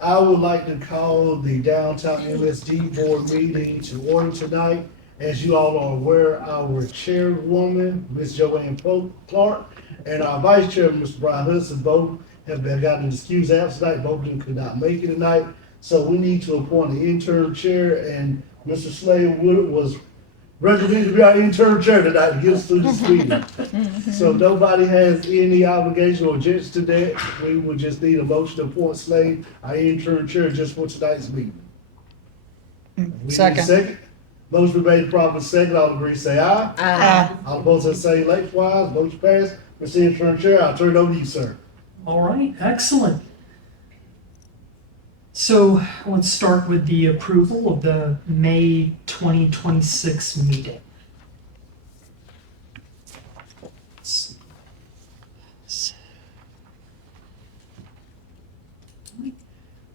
I would like to call the Downtown MSD Board meeting to order tonight. As you all are aware, our chairwoman, Ms. Joanne Clark, and our vice chairman, Mr. Brian Hudson, both have been gotten excused absent tonight. Both of them could not make it tonight. So we need to appoint an interim chair, and Mr. Slade Wood was recommended to be our interim chair tonight to get us through this meeting. So if nobody has any obligation or objections to that, we would just need a motion to appoint Slade our interim chair just for tonight's meeting. We need a Second. Motion made, properly second, all agree, say aye. Aye. All opposed, say likewise, motion passed. Mr. Interim Chair, I'll turn it over to you, sir. All right, excellent. So let's start with the approval of the May 2026 meeting.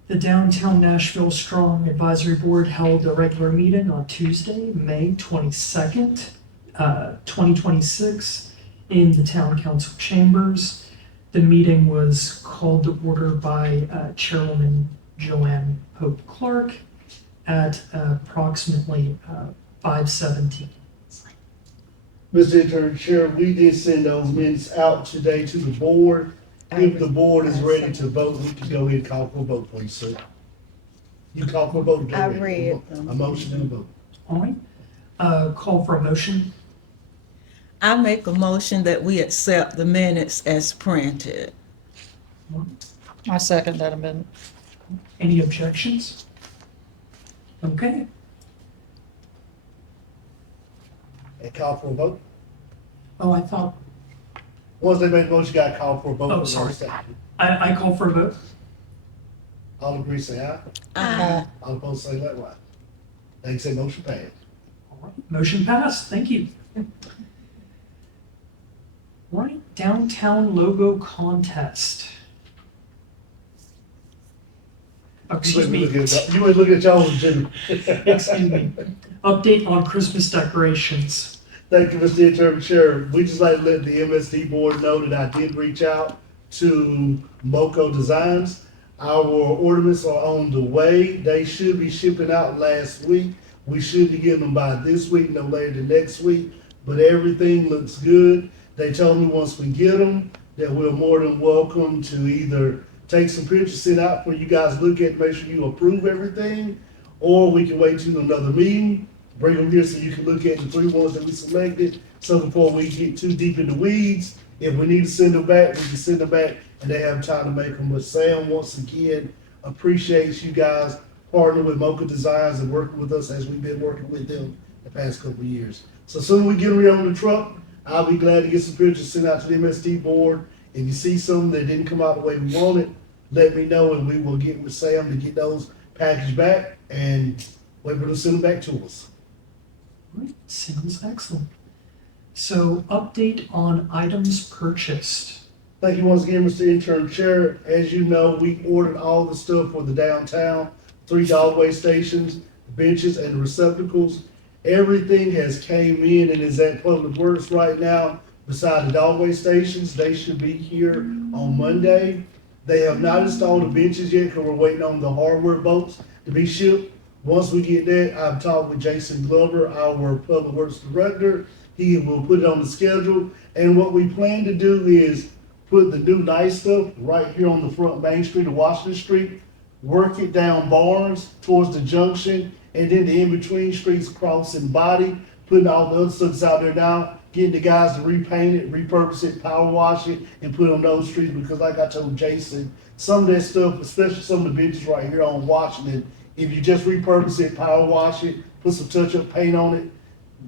The Downtown Nashville Strong Advisory Board held a regular meeting on Tuesday, May 22nd, 2026, in the Town Council chambers. The meeting was called to order by Chairwoman Joanne Pope Clark at approximately 5:17. Mr. Interim Chair, we did send those minutes out today to the board. If the board is ready to vote, we can go ahead and call for a vote, please, sir. You call for a vote. I read A motion and a vote. All right, call for a motion. I make a motion that we accept the minutes as printed. I second that amendment. Any objections? Okay, And call for a vote. oh, I thought, Once they make a motion, you gotta call for a vote. Oh, sorry. I call for a vote. All agree, say aye. Aye. All opposed, say likewise. They say motion passed. All right, motion passed, thank you. All right, downtown logo contest. Excuse me. You ain't looking at y'all, Jimmy. Excuse me. Update on Christmas decorations. Thank you, Mr. Interim Chair. We just like to let the MSD board know that I did reach out to Moco Designs. Our ornaments are on the way. They should be shipping out last week. We should be getting them by this week, no later than next week. But everything looks good. They told me once we get them, that we're more than welcome to either take some pictures, send out for you guys to look at, make sure you approve everything, or we can wait till another meeting, bring them here so you can look at the three ones that we selected. So before we get too deep in the weeds, if we need to send them back, we can send them back and they have time to make them. But Sam, once again, appreciates you guys partnering with Mocha Designs and working with us as we've been working with them the past couple of years. So soon we get them here on the truck, I'll be glad to get some pictures sent out to the MSD board. If you see something that didn't come out the way we wanted, let me know and we will get with Sam to get those packaged back and wait for them to send them back to us. All right, sounds excellent. So update on items purchased. Thank you once again, Mr. Interim Chair. As you know, we ordered all the stuff for the downtown, 3 dogway stations, the benches and the receptacles. Everything has came in and is at Public Works right now. Beside the dogway stations, they should be here on Monday. They have not installed the benches yet because we're waiting on the hardware boats to be shipped. Once we get that, I've talked with Jason Glover, our Public Works Director. He will put it on the schedule. And what we plan to do is put the new nice stuff right here on the front Main Street of Washington Street, work it down Barnes towards the junction, and then the in-between streets crossing Body, putting all the other stuff out there now, getting the guys to repaint it, repurpose it, power wash it, and put it on those streets, because like I told Jason, some of that stuff, especially some of the benches right here on Washington, if you just repurpose it, power wash it, put some touch-up paint on it,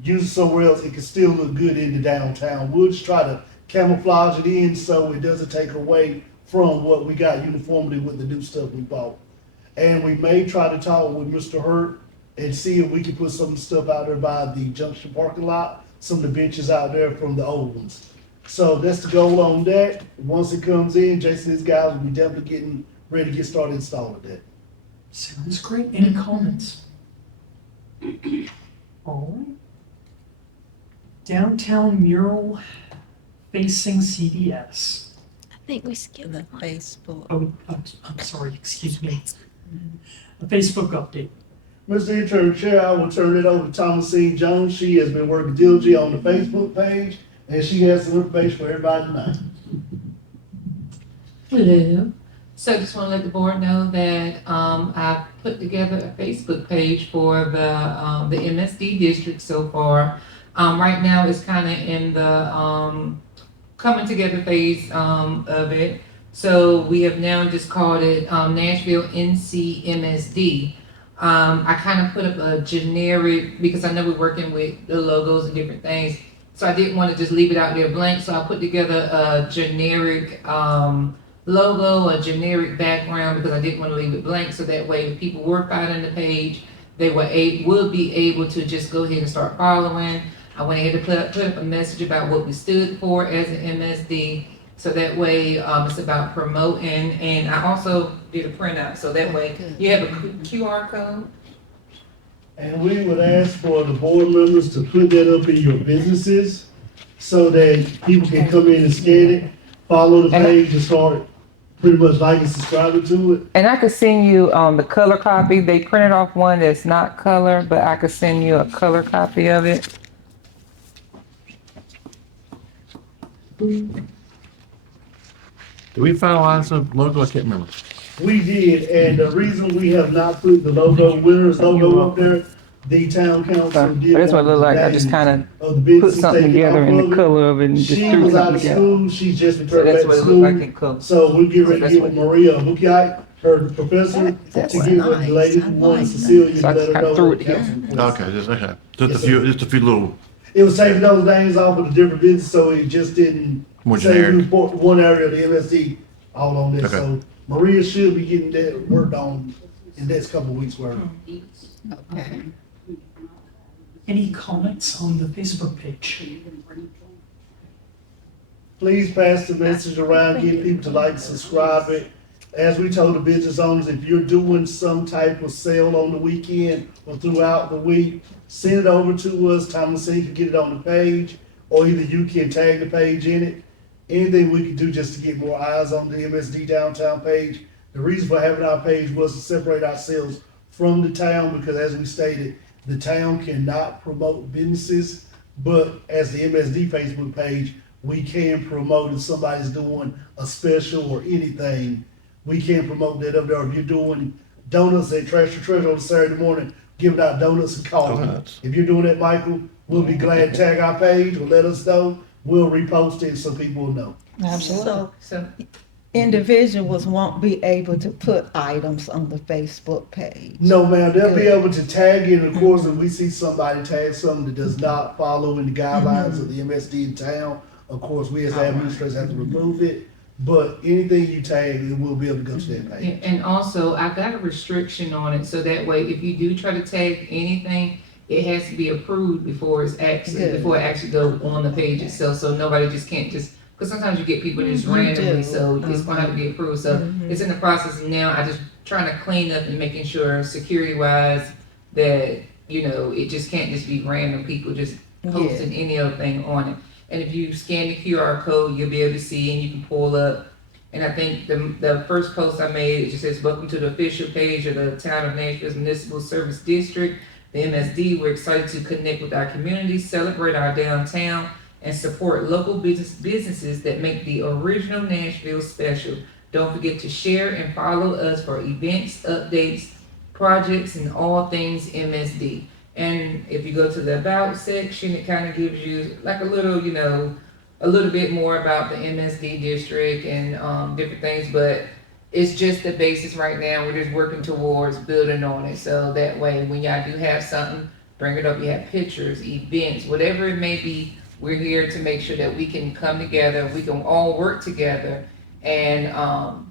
use it somewhere else, it can still look good in the downtown. We'll just try to camouflage it in so it doesn't take away from what we got uniformly with the new stuff we bought. And we may try to talk with Mr. Hurt and see if we can put some stuff out there by the junction parking lot, some of the benches out there from the old ones. So that's the goal on that. Once it comes in, Jason and his guys will be definitely getting ready to get started installing that. Sounds great. Any comments? All right. Downtown mural facing CVS. think we skipped The one. Facebook. Oh, I'm sorry, excuse me. A Facebook update. Mr. Interim Chair, I will turn it over to Thomasine Jones. She has been working diligently on the Facebook page, and she has some information for everybody tonight. Hello. So just want to let the board know that I've put together a Facebook page for the MSD district so far. Right now it's kind of in the coming together phase of it. So we have now just called it Nashville NC MSD. I kind of put up a generic, because I know we're working with the logos and different things. So I didn't want to just leave it out there blank. So I put together a generic logo, a generic background, because I didn't want to leave it blank. So that way, if people were finding the page, they would be able to just go ahead and start following. I went ahead and put up a message about what we stood for as an MSD. So that way, it's about promoting, and I also did a printout, so that way you have a QR code. And we would ask for the board members to put that up in your businesses so that people can come in and scan it, follow the page, and start pretty much liking, subscribing to it. And I could send you the color copy. They printed off one that's not color, but I could send you a color copy of it. Did we finalize the logo? I can't remember. We did, and the reason we have not put the logo, winners logo up there, the town council So did. that's what it looked like. I just kind of the of put businesses something taken together off in of the it. color of it and just She threw was out something of together. school, she just So returned back that's to what it looked like school. in color. So we'll get ready to That's give what- Maria a Bukiite, her professor, to That's give her the lady who won nice. Cecilia, So I to let just her kinda know. threw what it together. council requested. Okay, just okay. Yes, sir. Just a few little It was taking those names off of the different businesses, so it just didn't more say generic. who for one area of the MSD all on this. Okay. So Maria should be getting that worked on in the next couple of weeks' work. Okay. Any comments on the Facebook page? Please pass the message around, get people to like, subscribe it. As we told the business owners, if you're doing some type of sale on the weekend or throughout the week, send it over to us. Thomasine can get it on the page, or either you can tag the page in it. Anything we can do just to get more eyes on the MSD downtown page. The reason for having our page was to separate ourselves from the town, because as we stated, the town cannot promote businesses, but as the MSD Facebook page, we can promote if somebody's doing a special or anything. We can promote that up there. If you're doing donuts at Trash or Treasure on Saturday morning, giving out donuts and coffee. Donuts. If you're doing that, Michael, we'll be glad to tag our page or let us know. We'll repost it so people will know. Absolutely. So Individuals won't be able to put items on the Facebook page. No, ma'am, they'll be Good. able to tag it. Of course, if we see somebody tag something that does not follow in the guidelines of the MSD in town, of course, we as administrators have to remove it. But anything you tag, it will be able to go to that page. and also, I got a restriction on it, so that way, if you do try to tag anything, it has to be approved before it actually go on the page itself, so nobody just can't just, because sometimes you get people just You randomly, do. so it's gonna have to be approved, so it's in the process now. I just trying to clean up and making sure security wise that, it just can't just be random people just posting any other thing on it. And if you scan the QR code, you'll be able to see, and you can pull up. And I think the first post I made, it just says, welcome to the official page of the Town of Nashville's Municipal Service District, the MSD. We're excited to connect with our community, celebrate our downtown, and support local businesses that make the original Nashville special. Don't forget to share and follow us for events, updates, projects, and all things MSD. And if you go to the About section, it kind of gives you like a little, a little bit more about the MSD district and different things, but it's just the basis right now. We're just working towards building on it. So that way, when y'all do have something, bring it up. You have pictures, events, whatever it may be. We're here to make sure that we can come together, we can all work together, and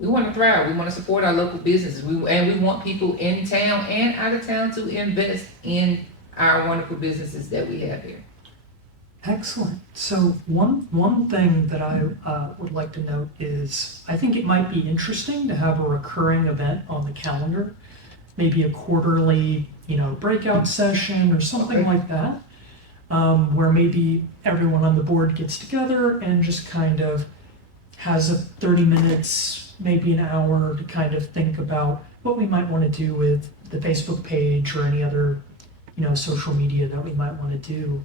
we want to thrive. We want to support our local businesses. We want people in town and out of town to invest in our wonderful businesses that we have here. Excellent. So one thing that I would like to note is I think it might be interesting to have a recurring event on the calendar, maybe a quarterly, breakout session or something Okay. like that, where maybe everyone on the board gets together and just kind of has a 30 minutes, maybe an hour to kind of think about what we might want to do with the Facebook page or any other, social media that we might want to do.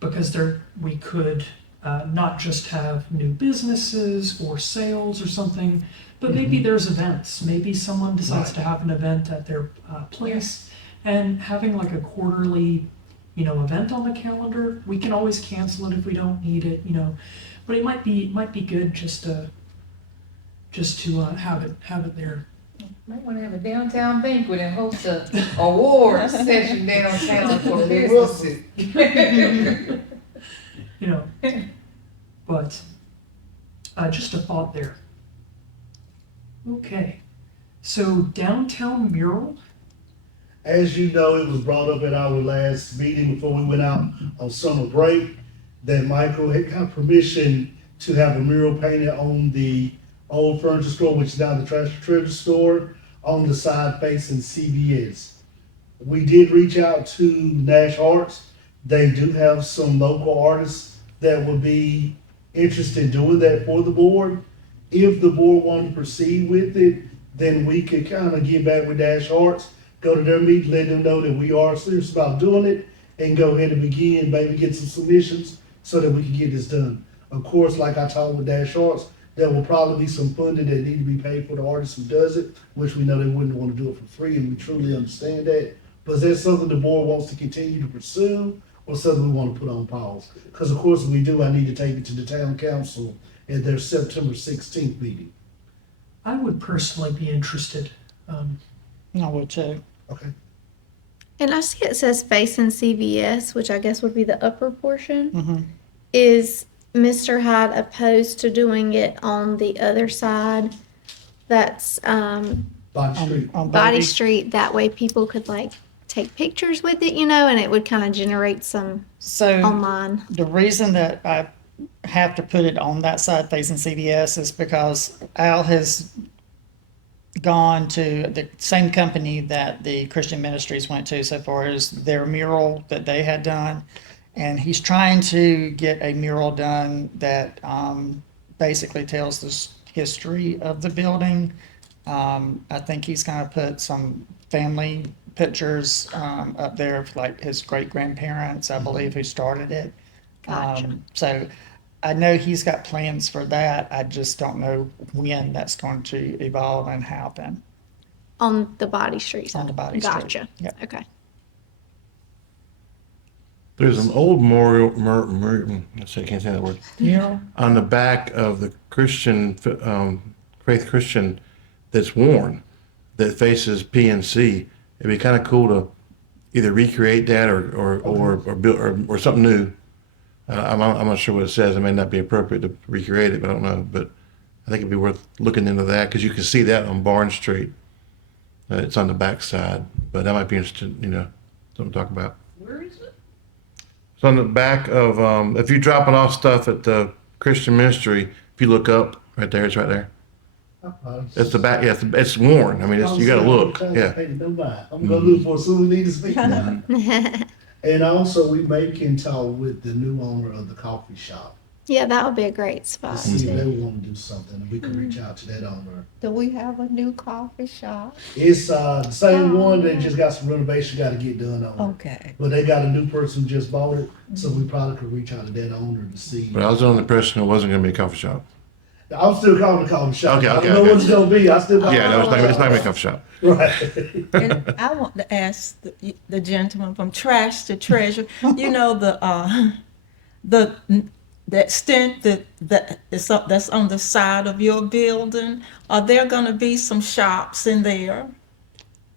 Because we could not just have new businesses or sales or something, but maybe there's events. Maybe someone decides to have an event at their place, and having like a quarterly, event on the calendar. We can always cancel it if we don't need it, but it might be good just to have it there. Might want to have a downtown banquet and host a award session downtown for businesses. But just a thought there. Okay, so downtown mural. As you know, it was brought up at our last meeting before we went out on summer break, that Michael had got permission to have a mural painted on the old furniture store, which is now the treasure store, on the side facing CVS. We did reach out to Nash Arts. They do have some local artists that would be interested in doing that for the board. If the board wanted to proceed with it, then we could kind of get back with Nash Arts, go to their meeting, let them know that we are serious about doing it, and go ahead and begin, maybe get some submissions so that we can get this done. Of course, like I talked with Dash Arts, there will probably be some funding that need to be paid for the artist who does it, which we know they wouldn't want to do it for free, and we truly understand that. But is that something the board wants to continue to pursue, or something we want to put on pause? Because of course, if we do, I need to take it to the town council at their September 16th meeting. I would personally be interested. I would too. Okay. And I see it says facing CVS, which I guess would be the upper portion. Mhm. Is Mr. Hyde opposed to doing it on the other side? That's Body Street. On Body Street. That way people could like take pictures with it, and it would kind of generate some So online. the reason that I have to put it on that side facing CVS is because Al has gone to the same company that the Christian Ministries went to so far as their mural that they had done. And he's trying to get a mural done that basically tells the history of the building. I think he's going to put some family pictures up there of like his great grandparents, I believe, who started it. Gotcha. So I know he's got plans for that. I just don't know when that's going to evolve and happen. On the Body Street side. On the Body Street. Gotcha. Yep. Okay. There's an old memorial, let's see, I can't say that word, Mural? on the back of the Christian, Faith Christian that's worn, that faces PNC. It'd be kind of cool to either recreate that or build or something new. I'm not sure what it says. It may not be appropriate to recreate it, but I don't know. But I think it'd be worth looking into that because you can see that on Barn Street. It's on the back side, but that might be interesting, something to talk about. Where is it? It's on the back of, if you're dropping off stuff at the Christian Ministry, if you look up, right there, it's right there. It's the back, yeah, it's worn. I mean, you gotta look, yeah. I'm gonna look for it soon. We need to speak now. And also, we may can talk with the new owner of the coffee shop Yeah, that would be a great to spot. see if they too. want to do something. And we can reach out to that owner. Do we have a new coffee shop? It's the same one. They just got some renovation got to get done on it. Okay. But they got a new person who just bought it, so we probably could reach out to that owner to see. But I was under the impression it wasn't gonna be a coffee shop. I'm still calling the coffee shop. Okay, I don't okay, know okay. what it's gonna be. I still call Yeah, no, it it's not gonna be a coffee shop. right. And I want to ask the gentleman from Trash to Treasure, the extent that's on the side of your building, are there going to be some shops in there?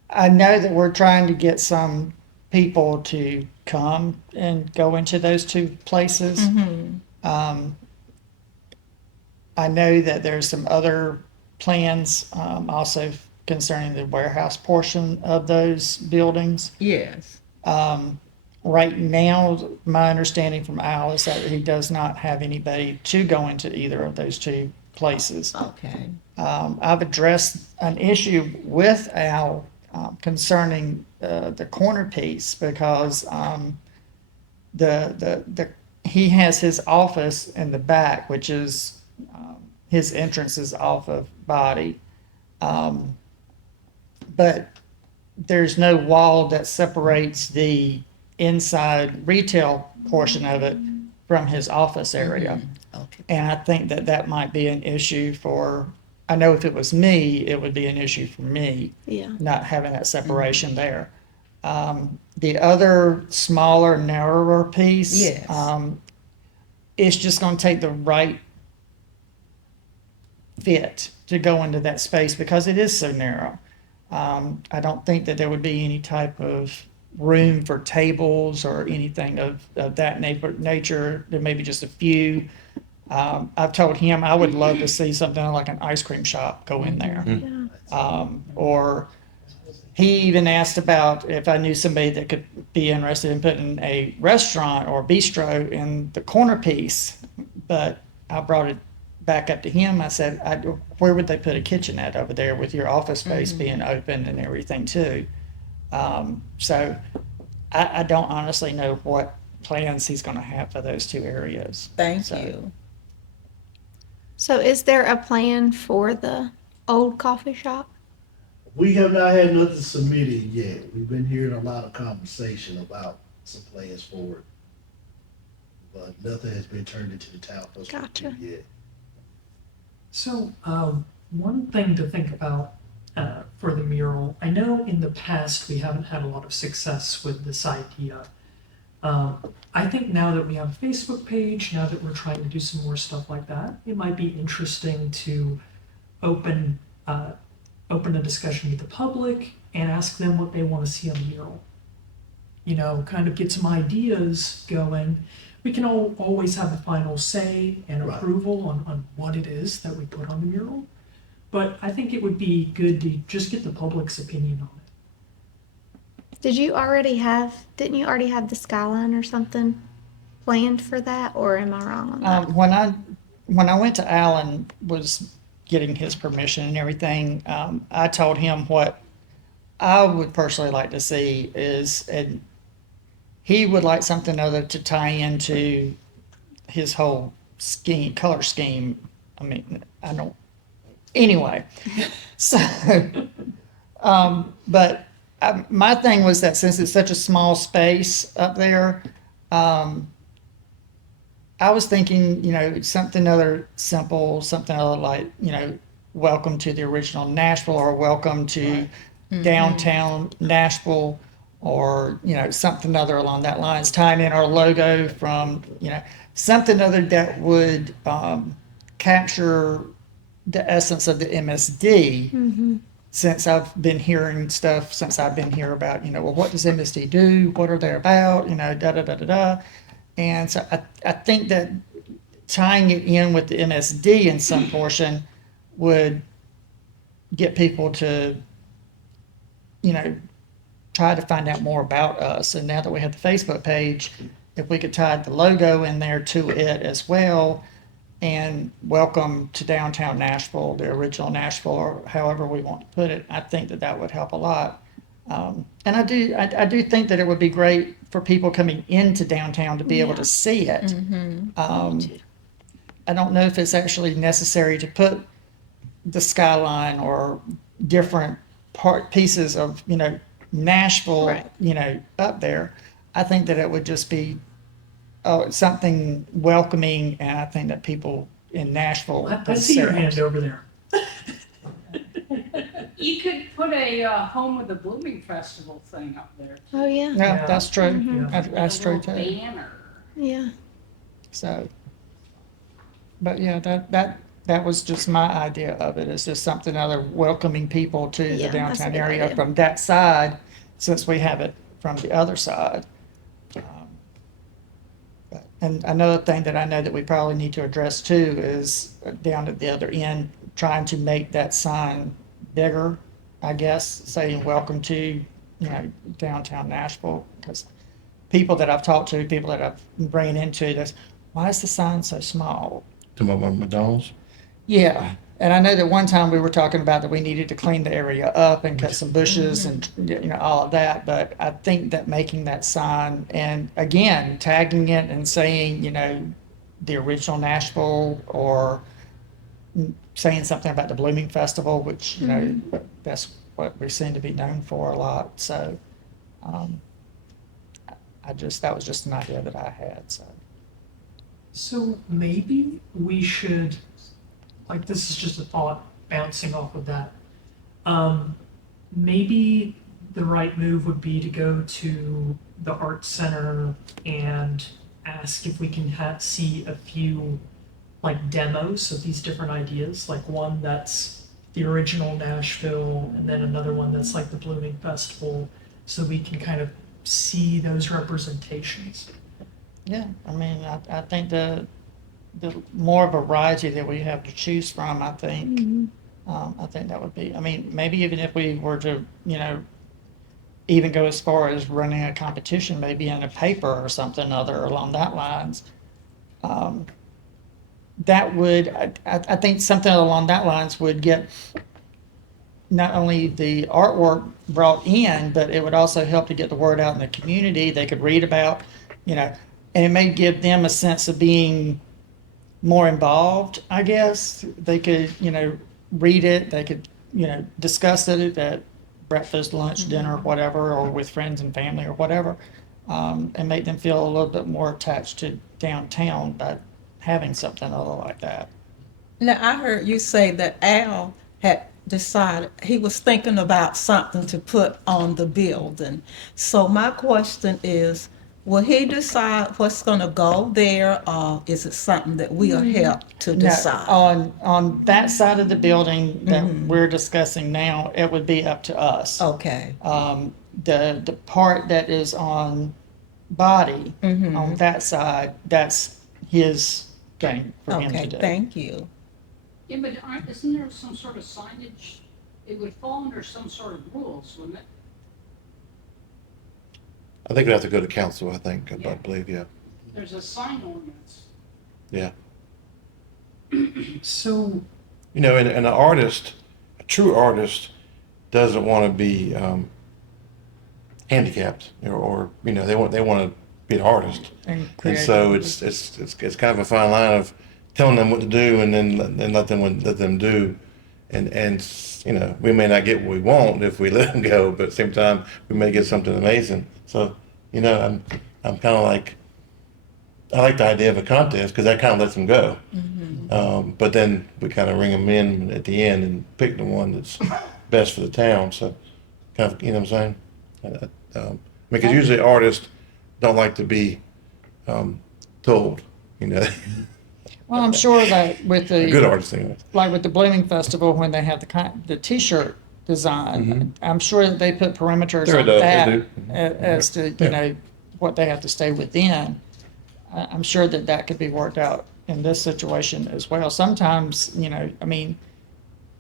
I know that we're trying to get some people to come and go into those two places. I know that there's some other plans also concerning the warehouse portion of those buildings. Yes. Right now, my understanding from Al is that he does not have anybody to go into either of those two places. Okay. I've addressed an issue with Al concerning the corner piece because he has his office in the back, which is his entrance is off of Body. But there's no wall that separates the inside retail portion of it from his office area. Okay. And I think that that might be an issue for, I know if it was me, it would be an issue for me, Yeah. not having that separation there. The other smaller, narrower piece, Yes. it's just going to take the right fit to go into that space because it is so narrow. I don't think that there would be any type of room for tables or anything of that nature. There may be just a few. I've told him I would love to see something like an ice cream shop go in there. Or he even asked about if I knew somebody that could be interested in putting a restaurant or bistro in the corner piece. But I brought it back up to him. I said, where would they put a kitchen at over there with your office space being open and everything too? So I don't honestly know what plans he's going to have for those two areas. Thank So- you. So is there a plan for the old coffee shop? We have not had nothing submitted yet. We've been hearing a lot of conversation about some plans for it. But nothing has been turned into the town for us to Gotcha. do yet. So, one thing to think about for the mural, I know in the past we haven't had a lot of success with this idea. I think now that we have a Facebook page, now that we're trying to do some more stuff like that, it might be interesting to open a discussion with the public and ask them what they want to see on the mural. You know, kind of get some ideas going. We can always have a final say and Right. approval on what it is that we put on the mural. But I think it would be good to just get the public's opinion on it. Didn't you already have the skyline or something planned for that, or am I wrong on that? When I went to Alan, was getting his permission and everything, I told him what I would personally like to see is, and he would like something other to tie into his whole color scheme. I mean, I don't, anyway. So, but my thing was that since it's such a small space up there, I was thinking, you know, something other simple, something other like, you know, welcome to the original Nashville or welcome to downtown Nashville or, you know, something other along that lines, tying in our logo from, you know, something other that would capture the essence of the MSD. Since I've been hearing stuff since I've been here about, you know, well, what does MSD do? What are they about? You know, da da da da da. And so I think that tying it in with the MSD in some portion would get people to, you know, try to find out more about us. And now that we have the Facebook page, if we could tie the logo in there to it as well, and welcome to downtown Nashville, the original Nashville, or however we want to put it, I think that that would help a lot. And I do think that it would be great for people coming into downtown to be able to see it. I don't know if it's actually necessary to put the skyline or different pieces of, you know, Nashville, Right. you know, up there. I think that it would just be something welcoming, and I think that people in Nashville. I see your hand over there. You could put a Home of the Blooming Festival thing up there. Oh, yeah. Yeah, Yeah. that's true. Yeah. That's A true little too. banner. Yeah. So, but yeah, that was just my idea of it. It's just something other welcoming people to Yeah, the that's a downtown good area idea. from that side, since we have it from the other side. And another thing that I know that we probably need to address too is down at the other end, trying to make that sign bigger, I guess, saying welcome to, you know, downtown Nashville. Because people that I've talked to, people that I've been bringing into this, why is the sign so small? Talking about McDonald's? Yeah, and I know that one time we were talking about that we needed to clean the area up and cut some bushes and, you know, all of that, but I think that making that sign and again, tagging it and saying, you know, the original Nashville or saying something about the Blooming Festival, which, you know, that's what we seem to be known for a lot. So that was just an idea that I had, so. So maybe we should, like, this is just a thought bouncing off of that. Maybe the right move would be to go to the Art Center and ask if we can see a few like demos of these different ideas, like one that's the original Nashville and then another one that's like the Blooming Festival, so we can kind of see those representations. Yeah, I mean, I think the more variety that we have to choose from, I think that would be, I mean, maybe even if we were to, you know, even go as far as running a competition, maybe in a paper or something other along that lines. That would, I think something along that lines would get not only the artwork brought in, but it would also help to get the word out in the community. They could read about, you know, and it may give them a sense of being more involved, I guess. They could, you know, read it, they could, you know, discuss it at breakfast, lunch, dinner, whatever, or with friends and family or whatever, and make them feel a little bit more attached to downtown by having something other like that. Now, I heard you say that Al had decided, he was thinking about something to put on the building. So my question is, will he decide what's gonna go there, or is it something that we'll help to No, decide? on that side of the building that we're discussing now, it would be up to us. Okay, The part that is on Body, on that side, that's his thing for him to okay, do. thank you. Yeah, but isn't there some sort of signage? It would fall under some sort of rules, wouldn't it? I think we have to go to council, I think, I Yeah. believe, yeah. There's a sign ordinance. Yeah. So You know, and an artist, a true artist, doesn't want to be handicapped, or you know, they want to be an artist, and so it's kind of a fine line of telling them what to do and then let them do, and you know, we may not get what we want if we let them go, but at the same time we may get something amazing. So you know, I'm kind of like, I like the idea of a contest because that kind of lets them go. But then we kind of ring them in at the end and pick the one that's best for the town. So kind of, you know what I'm saying? Because usually artists don't like to be told, you know. Well, I'm sure that with Good the, artists anyway. like with the Blooming Festival, when they have the T-shirt design, I'm sure that they put parameters Sure on they that do. as to, you Yeah. know, what they have to stay within. I'm sure that could be worked out in this situation as well. Sometimes, you know, I mean,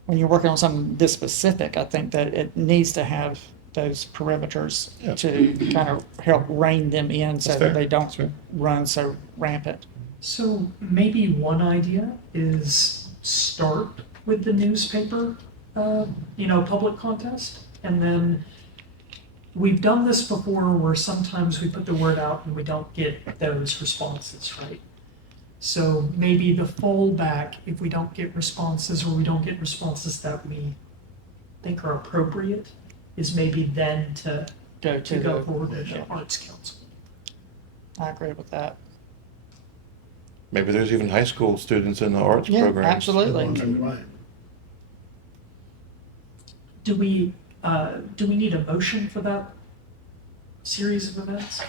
when you're working on something this specific, I think that it needs to have those perimeters Yeah. to kind of help rein them in so That's that fair. they don't That's fair. run so rampant. So maybe one idea is start with the newspaper, you know, public contest, and then we've done this before where sometimes we put the word out and we don't get those responses, right? So maybe the fallback, if we don't get responses or we don't get responses that we think are appropriate, is maybe then to Go go forward with the Arts Council. I agree with that. Maybe there's even high school students in the arts Yeah, programs. absolutely. Right. Do we need a motion for that series of events?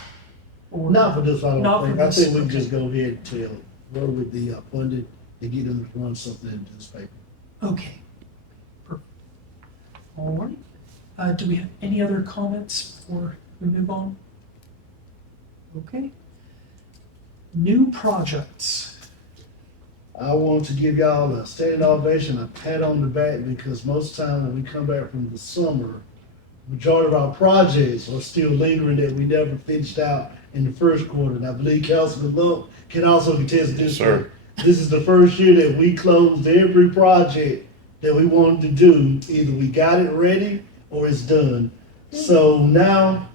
Or Not for this, I Not don't for think. I this, think we can okay. just go ahead and tell, roll with the funded and get them to run something into this paper. Okay. Perfect. All right. Do we have any other comments before we move on? Okay. New projects. I want to give y'all a standing ovation, a pat on the back, because most time when we come back from the summer, majority of our projects are still lingering that we never finished out in the first quarter. And I believe Councilman Lump can also attest this. Yes, sir. This is the first year that we closed every project that we wanted to do. Either we got it ready or it's done. So now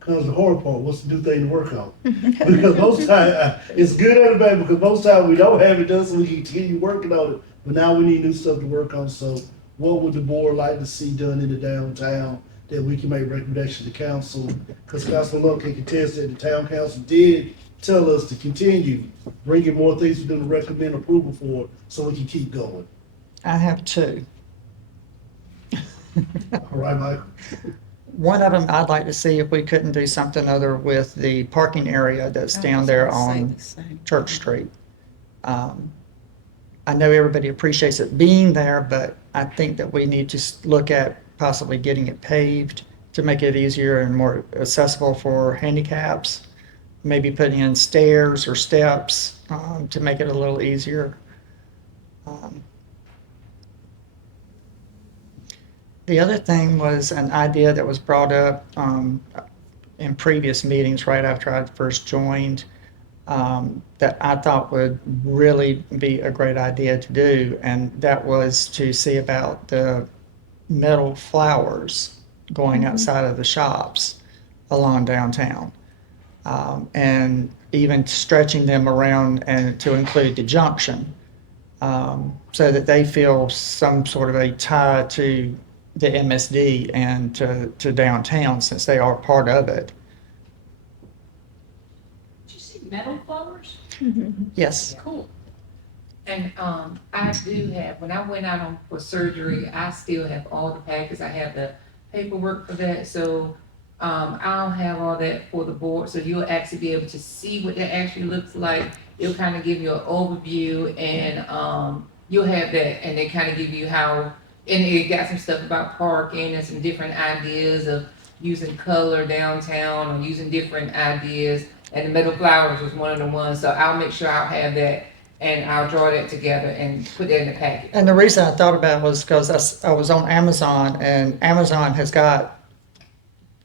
comes the hard part, what's the new thing to work on? Because most time, it's good and bad, because most time we don't have it done, so we can continue working on it. but now we need new stuff to work on, so what would the board like to see done in the downtown that we can make recommendations to council? Because Councilman Love can contest that the town council did tell us to continue bringing more things for them to recommend approval for, so we can keep going. I have two. All right, Michael? One of them, I'd like to see if we couldn't do something other with the parking area that's I down was there gonna say on the same. Church Street. I know everybody appreciates it being there, but I think that we need to look at possibly getting it paved to make it easier and more accessible for handicaps. Maybe putting in stairs or steps to make it a little easier. The other thing was an idea that was brought up in previous meetings right after I first joined that I thought would really be a great idea to do, and that was to see about the metal flowers going outside of the shops along downtown, and even stretching them around and to include the junction, so that they feel some sort of a tie to the MSD and to downtown, since they are part of it. Did you see metal flowers? Yes. Cool. And I do have, when I went out for surgery, I still have all the packets. I have the paperwork for that. So I'll have all that for the board. So you'll actually be able to see what that actually looks like. It'll kind of give you an overview, and you'll have that, and they kind of give you how, and it got some stuff about parking and some different ideas of using color downtown or using different ideas. And the metal flowers was one of the ones. So I'll make sure I'll have that, and I'll draw that together and put that in the packet. And the reason I thought about it was because I was on Amazon, and Amazon has got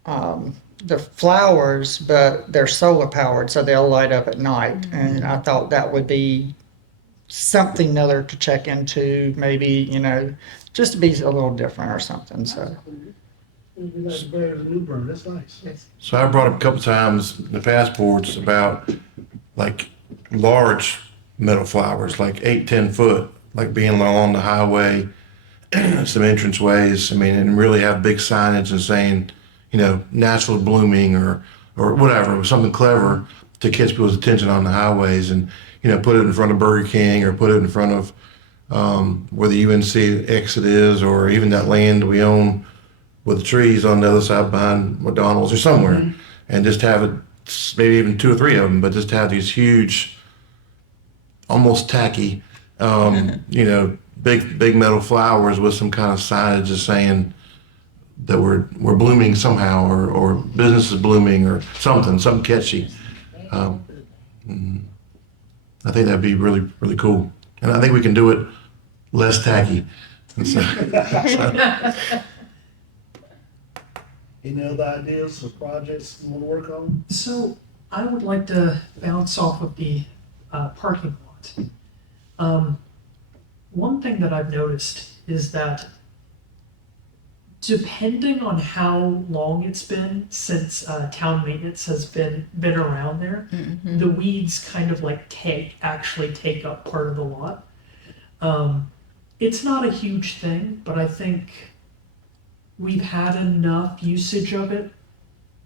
the flowers, but they're solar powered, so they'll light up at night. And I thought that would be something other to check into, maybe, just to be a little different or something. So You got the bear as a new bird, that's nice. So I brought up a couple times in the past boards about like large metal flowers, like 8-10 foot, like being along the highway, some entrance ways. I mean, and really have big signage and saying, Nashville blooming or whatever, something clever to catch people's attention on the highways, and put it in front of Burger King or put it in front of where the UNC exit is, or even that land we own with the trees on the other side behind McDonald's or somewhere, and just have it, maybe even 2 or 3 of them, but just have these huge, almost tacky, big metal flowers with some kind of signage just saying that we're blooming somehow, or business is blooming, or something catchy. I think that'd be really, really cool. And I think we can do it less tacky. And so, Any other ideas or projects you want to work on? So I would like to bounce off of the parking lot. One thing that I've noticed is that depending on how long it's been since town maintenance has been around there, the weeds kind of like actually take up part of the lot. It's not a huge thing, but I think we've had enough usage of it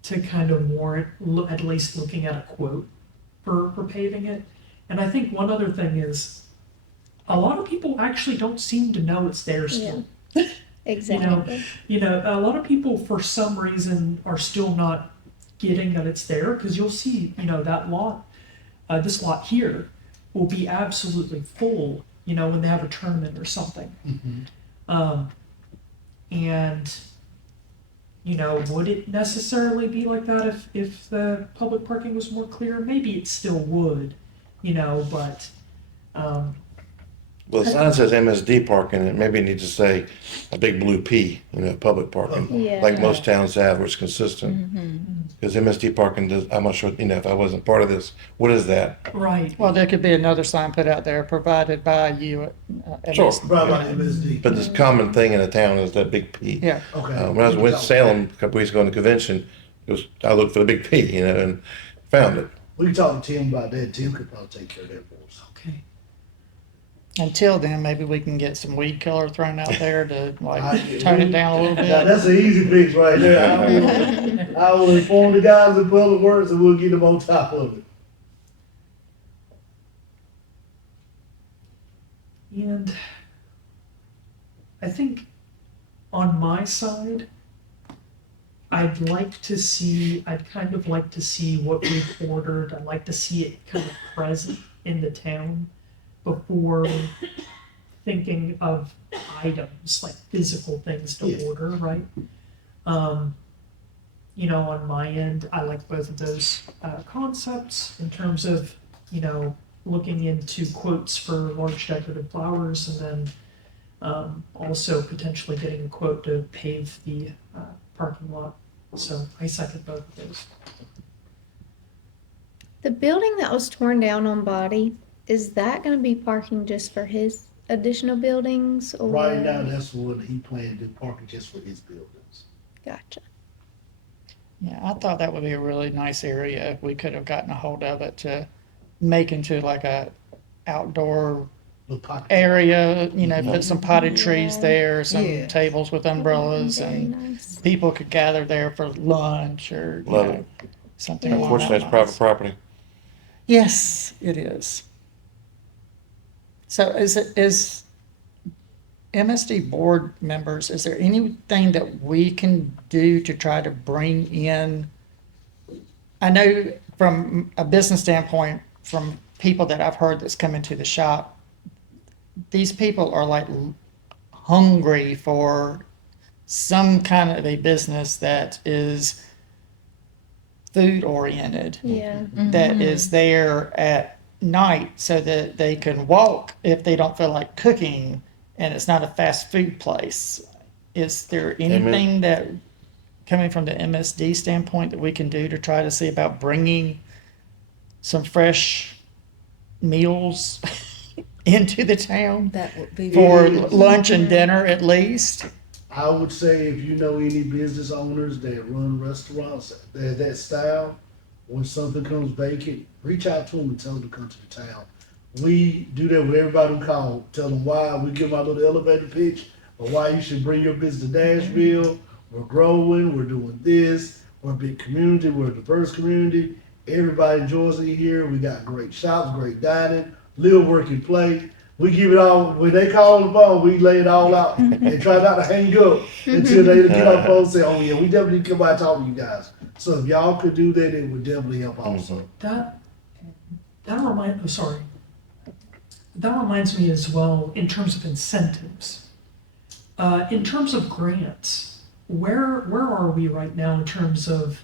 to kind of warrant at least looking at a quote for paving it. And I think one other thing is a lot of people actually don't seem to know it's there still. Yeah. Exactly. A lot of people for some reason are still not getting that it's there, because you'll see, that lot, this lot here will be absolutely full, when they have a tournament or something. And, would it necessarily be like that if the public parking was more clear? Maybe it still would, but, well, the sign says MSD parking, and it maybe needs to say a big blue P, public parking, Yeah. like most towns have, where it's consistent. Because MSD parking does, I'm not sure, if I wasn't part of this, what is that? right. well, there could be another sign put out there provided by you. Sure. Right by MSD. But this common thing in a town is that big P. Yeah. Okay. When I was in Winston-Salem a couple weeks ago on the convention, I looked for the big P, and found it. We can talk to Tim about that. Tim could probably take care of that for us. Okay. Until then, maybe we can get some weed killer thrown out there to I- like tone it down a little Now, bit. that's an easy fix right there. I will inform the guys in Public Works and we'll get them on top of it. And I think on my side, I'd kind of like to see what we've ordered. I'd like to see it kind of present in the town before thinking of items, like physical things to Yeah. order, right? On my end, I like both of those concepts in terms of, looking into quotes for large decorative flowers and then also potentially getting a quote to pave the parking lot. So I second both of those. The building that was torn down on Body, is that gonna be parking just for his additional buildings or? Right now, that's what he planned to park it just for his buildings. Gotcha. Yeah, I thought that would be a really nice area if we could have gotten a hold of it to make into like a outdoor Little pocket. area, put some potted trees Yeah. there, some Yeah. tables with umbrellas, Very and nice. people could gather there for lunch or, Love it. something along that Unfortunately, it's private lines. property. Yes, it is. So is MSD board members, is there anything that we can do to try to bring in? I know from a business standpoint, from people that I've heard that's come into the shop, these people are like hungry for some kind of a business that is food oriented, Yeah. that is there at night so that they can walk if they don't feel like cooking and it's not a fast food place. Is there anything that, coming from the MSD standpoint, that we can do to try to see about bringing some fresh meals into the town That would be. for lunch and dinner at least? I would say if you know any business owners that run restaurants that style, when something comes vacant, reach out to them and tell them to come to the town. We do that with everybody who calls. Tell them why. We give them our little elevator pitch of why you should bring your business to Nashville. We're growing. We're doing this. We're a big community. We're a diverse community. Everybody enjoys it here. We got great shops, great dining, live, work, and play. We give it all. When they call on the phone, we lay it all out and try not to hang up until they get off the phone and say, "Oh yeah, we definitely come by and talk to you guys." So if y'all could do that, it would definitely help also. That reminds me as well in terms of incentives. In terms of grants, where are we right now in terms of,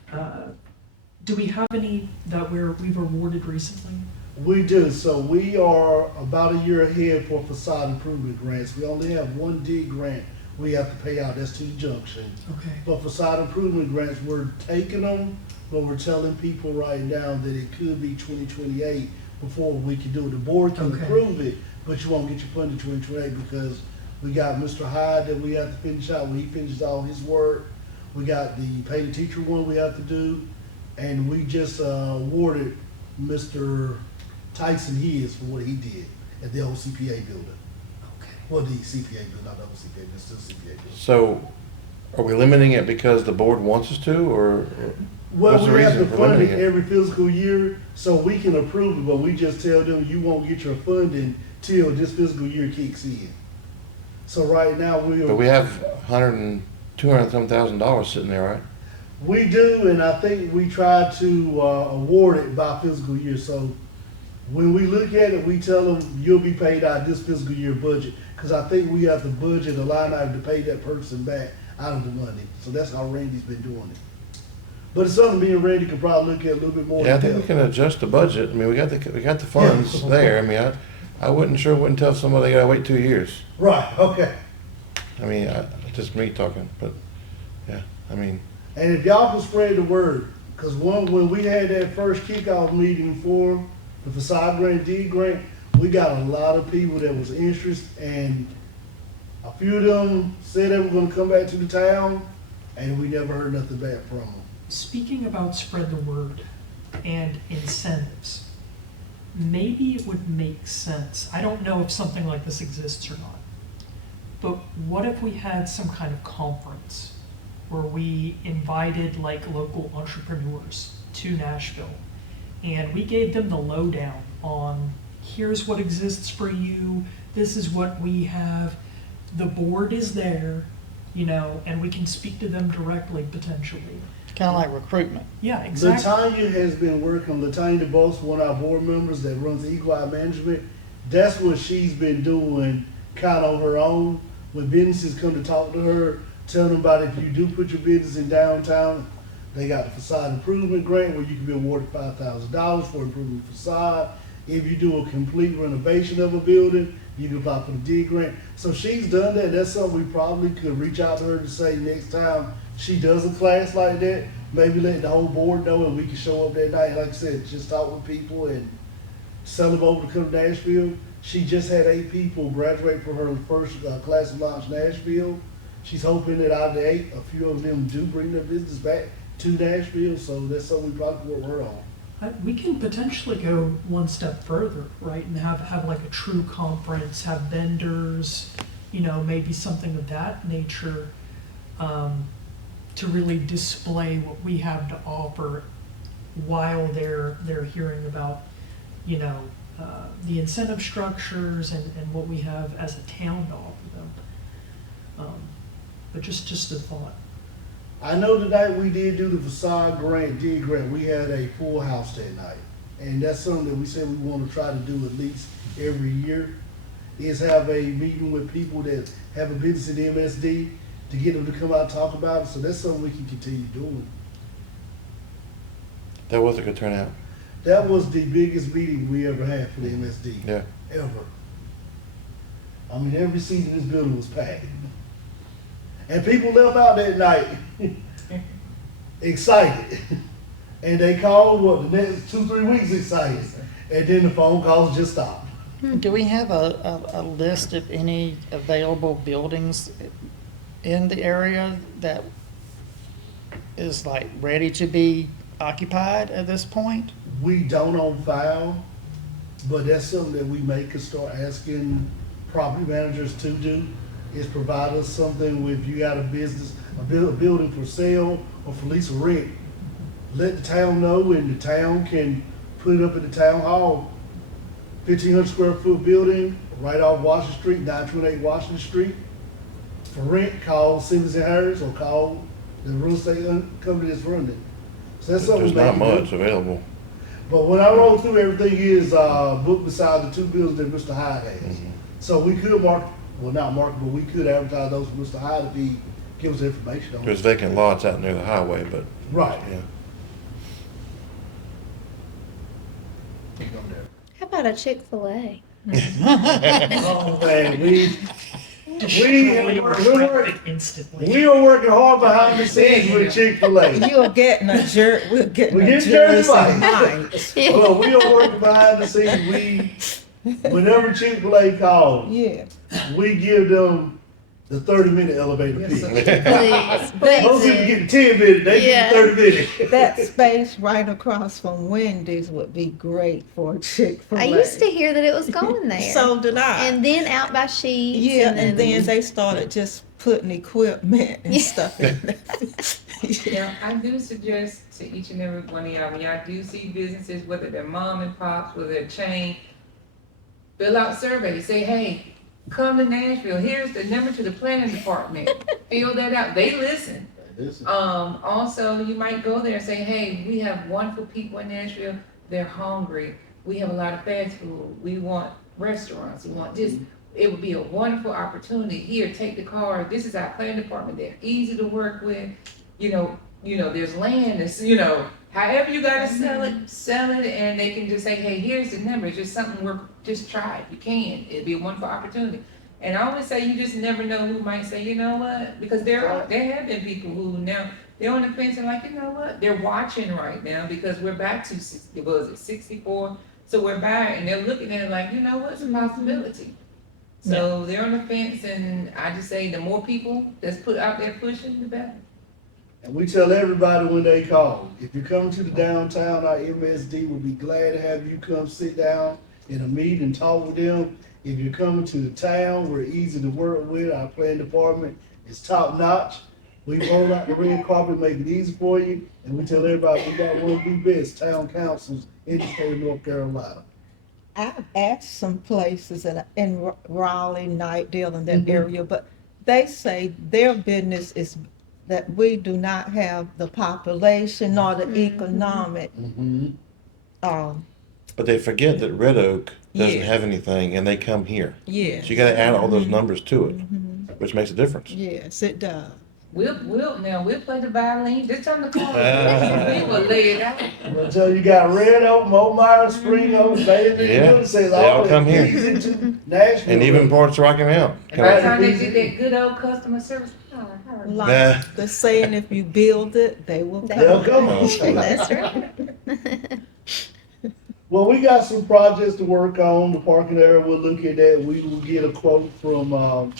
do we have any that we've awarded recently? We do. So we are about a year ahead for facade improvement grants. We only have one D grant we have to pay out. That's to the junction. Okay. But facade improvement grants, we're taking them, but we're telling people right now that it could be 2028 before we can do it. The board can Okay. approve it, but you won't get your funding 2028 because we got Mr. Hyde that we have to finish out when he finishes all his work. We got the pay the teacher one we have to do, and we just awarded Mr. Tyson his for what he did at the old CPA building. Okay. Well, the CPA building, not the old CPA, but still CPA building. So are we limiting it because the board wants us to, or Well, what's the we have to reason for fund limiting it it? every fiscal year, so we can approve it, but we just tell them you won't get your funding till this fiscal year kicks in. So right now, But we have $200,000 sitting there, right? we do, and I think we try to award it by fiscal year. So when we look at it, we tell them you'll be paid out this fiscal year budget, because I think we have to budget a line item to pay that person back out of the money. So that's how Randy's been doing it. But it's something me and Randy could probably look at a little bit more. Yeah, I in think we depth. can adjust the budget. I mean, we got the funds there. I mean, I wouldn't tell somebody they gotta wait 2 years. Right, okay. I mean, just me talking, but yeah, I mean, And if y'all can spread the word, because when we had that first kickoff meeting for the facade grant, D grant, we got a lot of people that was interested, and a few of them said they were gonna come back to the town, and we never heard nothing back from them. Speaking about spread the word and incentives, maybe it would make sense. I don't know if something like this exists or not. But what if we had some kind of conference where we invited like local entrepreneurs to Nashville and we gave them the lowdown on here's what exists for you, this is what we have, the board is there, you know, and we can speak to them directly potentially. Kind of like recruitment. Yeah, exactly. Latanya has been working, Latanya DeBose, one of our board members that runs Eagle Eye Management. That's what she's been doing kind of on her own. When businesses come to talk to her, tell them about if you do put your business in downtown, they got the facade improvement grant where you can be awarded $5,000 for improving facade. If you do a complete renovation of a building, you can apply for the D grant. So she's done that. That's something we probably could reach out to her to say next time she does a class like that, maybe let the whole board know and we can show up that night. Like I said, just talk with people and sell them over to come to Nashville. She just had 8 people graduate from her first class of Launch Nashville. She's hoping that out of the 8, a few of them do bring their business back to Nashville. So that's something we probably work her on. We can potentially go one step further, right, and have like a true conference, have vendors, you know, maybe something of that nature, to really display what we have to offer while they're hearing about, you know, the incentive structures and what we have as a town to offer them. But just a thought. I know tonight we did do the facade grant, D grant. We had a full house that night. And that's something that we said we want to try to do at least every year, is have a meeting with people that have a business in the MSD to get them to come out and talk about it. So that's something we can continue doing. That was a good turnout. That was the biggest meeting we ever had for the MSD. Yeah. Ever. I mean, every seat in this building was packed. And people left out that night excited. And they called, what, the next 2-3 weeks excited. And then the phone calls just stopped. Do we have a list of any available buildings in the area that is like ready to be occupied at this point? We don't on file, but that's something that we may could start asking property managers to do, is provide us something if you got a business, a building for sale or for lease or rent. Let the town know, and the town can put it up at the town hall. 1,500 square foot building right off Washington Street, 928 Washington Street. For rent, call Simmons and Harris or call the real estate company that's running it. So that's something There's not we may much do. available. But when I roll through, everything is booked beside the 2 buildings that Mr. Hyde has. Mhm. So we could not market, but we could advertise those for Mr. Hyde if he gives us information on There's it. vacant lots out near the highway, but Right. yeah. How about a Chick-fil-A? Oh, man, Destroy your we're traffic instantly. we are working hard behind the scenes with Chick-fil-A. You're getting we're getting We a get Jersey Jersey Mike's. Mike's. Well, we are working behind the scenes. Whenever Chick-fil-A calls, Yeah. we give them the 30-minute elevator Yes, pitch. sir. Please, Most people please. get the 10 minute, they Yeah. get the 30 minute. That space right across from Wendy's would be great for a Chick-fil-A. I used to hear that it was going there. So did I. And then out by Sheets. Yeah, and then they started just putting equipment and stuff in there. Yeah, I do suggest to each and every one of y'all, when y'all do see businesses, whether they're mom and pops, whether they're chain, fill out surveys, say, hey, come to Nashville, here's the number to the planning department, fill that out, they listen. Also, you might go there and say, hey, we have wonderful people in Nashville, they're hungry, we have a lot of fast food, we want restaurants, we want this. It would be a wonderful opportunity, here, take the car, this is our planning department, they're easy to work with, you know, there's land, it's, however you gotta sell it, and they can just say, hey, here's the number, it's just something just try it, you can, it'd be a wonderful opportunity. And I always say, you just never know who might say, you know what, because there have been people who now, they're on the fence and like, you know what, they're watching right now, because we're back to, 64, so we're back, and they're looking at it like, you know what, it's a possibility. So they're on the fence, and I just say, the more people that's put out there pushing, the better. And we tell everybody when they call, if you're coming to the downtown, our MSD will be glad to have you come sit down in a meeting and talk with them. If you're coming to the town, we're easy to work with. Our planning department is top notch. We roll out the red carpet, make it easy for you, and we tell everybody we got one of the best town councils in the state of North Carolina. I've asked some places in Raleigh, Knightdale, and that Mhm. area, but they say their business is that we do not have the population nor the economic, um, But they forget that Red Oak doesn't Yeah. have anything and they come here. yes. So you gotta add all those numbers to it, which makes a difference. Yes, it does. We'll play the violin, just tell them to call. We will lay it out. I'll tell you, got Red Oak, Momire, Spring Oak, Bailey, Yeah, Ulysses, they all the come here. keys into Nashville. And even parts of Rocky Mount. And by the time they get that good old customer service, Like Nah. the saying, if you build it, they will They'll come. come. That's right. Well, we got some projects to work on, the parking area, we'll look at that, we will get a quote from,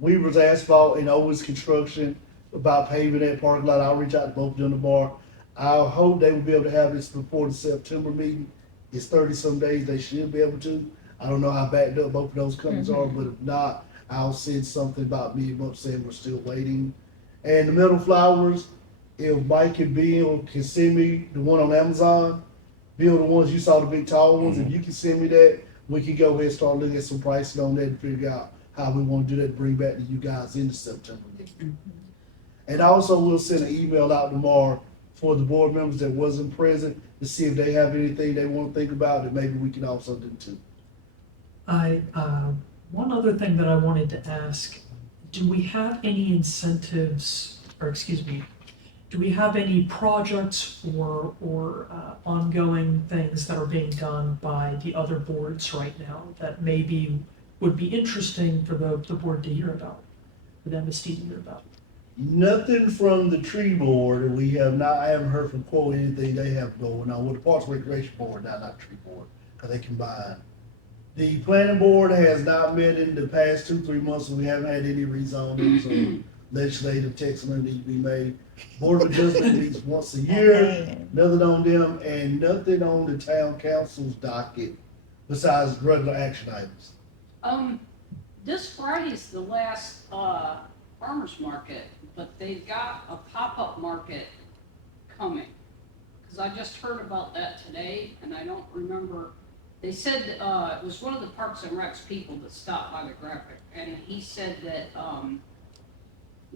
Weaver's Asphalt and Owens Construction about paving that parking lot. I'll reach out to both of them tomorrow. I hope they will be able to have this before the September meeting. It's 30-some days, they should be able to. I don't know how backed up both of those companies are, but if not, I'll send something about mid-month saying we're still waiting. And the Meadow Flowers, if Mike and Bill can send me the one on Amazon, Bill, the ones you saw, the big tall ones, if you can send me that, we can go ahead and start looking at some pricing on that and figure out how we want to do that to bring back to you guys in the September meeting. And also, we'll send an email out tomorrow for the board members that wasn't present to see if they have anything they want to think about that maybe we can also do too. One other thing that I wanted to ask, do we have any incentives, or excuse me, do we have any projects or ongoing things that are being done by the other boards right now that maybe would be interesting for the board to hear about, for the MSD to hear about? Nothing from the tree board, we have not, I haven't heard from Quote anything they have going on with the Parks and Recreation Board, not tree board, because they combine. The planning board has not met in the past 2-3 months, so we haven't had any rezonings or legislative texts that need to be made. Board of Adjustment meets once a year, nothing on them, and nothing on the town council's docket besides regular action items. This Friday's the last, farmer's market, but they've got a pop-up market coming. Cause I just heard about that today, and I don't remember, they said, it was one of the Parks and Recs people that stopped by the graphic, and he said that,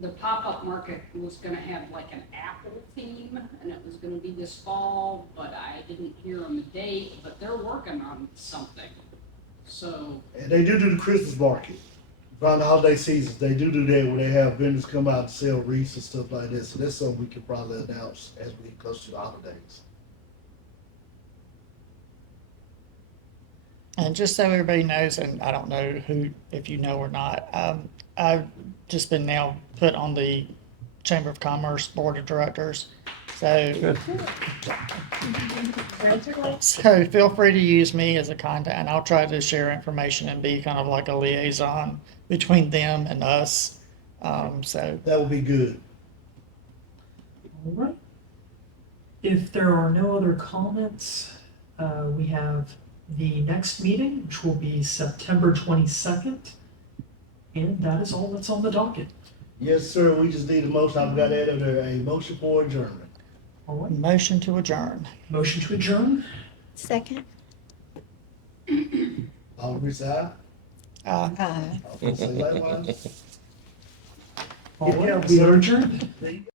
the pop-up market was gonna have like an apple theme, and it was gonna be this fall, but I didn't hear on the date, but they're working on something. So, And they do the Christmas market around the holiday season. They do that where they have vendors come out and sell wreaths and stuff like that. So that's something we can probably announce as we get close to the holidays. And just so everybody knows, and I don't know who, if you know or not, I've just been now put on the Chamber of Commerce Board of Directors. So, so feel free to use me as a contact, and I'll try to share information and be kind of like a liaison between them and us. So, That would be good. All right. If there are no other comments, we have the next meeting, which will be September 22nd. And that is all that's on the docket. Yes, sir. We just need a motion. I've got that under a motion for adjournment. All right. motion to adjourn. Motion to adjourn. Second. All agree, say aye. Aye. All say likewise. All right. We are adjourned. There you go.